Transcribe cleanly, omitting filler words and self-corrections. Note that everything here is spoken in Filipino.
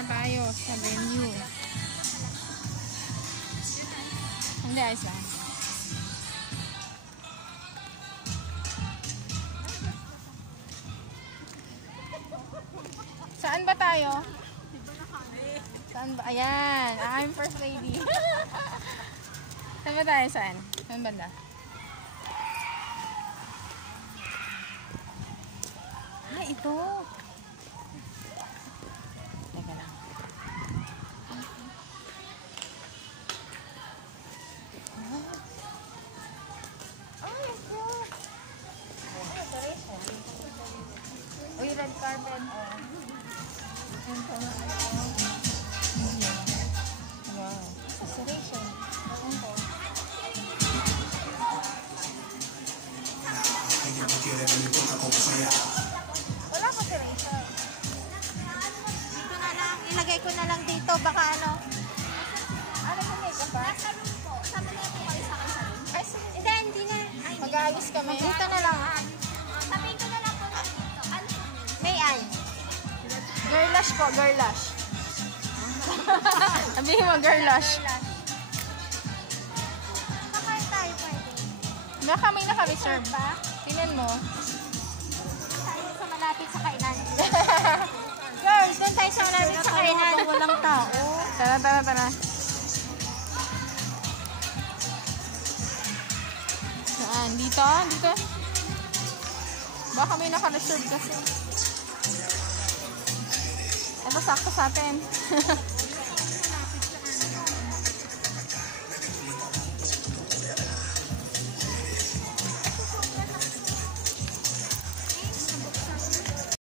na tayo sa venue. Hindi, ayos lang. Saan ba tayo? Saan ba? Ayan. I'm first lady. Saan ba tayo? Saan? Saan ba na? Ah, ito. Teka lang. Uy, red carpet. Wow. Saturation. Wala ko saturation. Dito na lang. Ilagay ko na lang dito. Baka ano. Ano po may pa? Sama na po kayo sa akin sa room. Ay, sige. Hindi na. Mag-aayos kami. Dito na lang. Sabihin ko na lang po dito. Ano po? Mayan. Girlash po, girlash. Sabihin mo, girlash. Kakain tayo pwede. Baka may naka-reserve Pa? Tingnan mo. Tayo sa malapit sa kainan. Girls, doon tayo sa malapit sa kainan. Walang tao. Tara, tara, tara. Saan? Dito? Dito? Baka may naka-reserve kasi. Ito, sakto sa atin.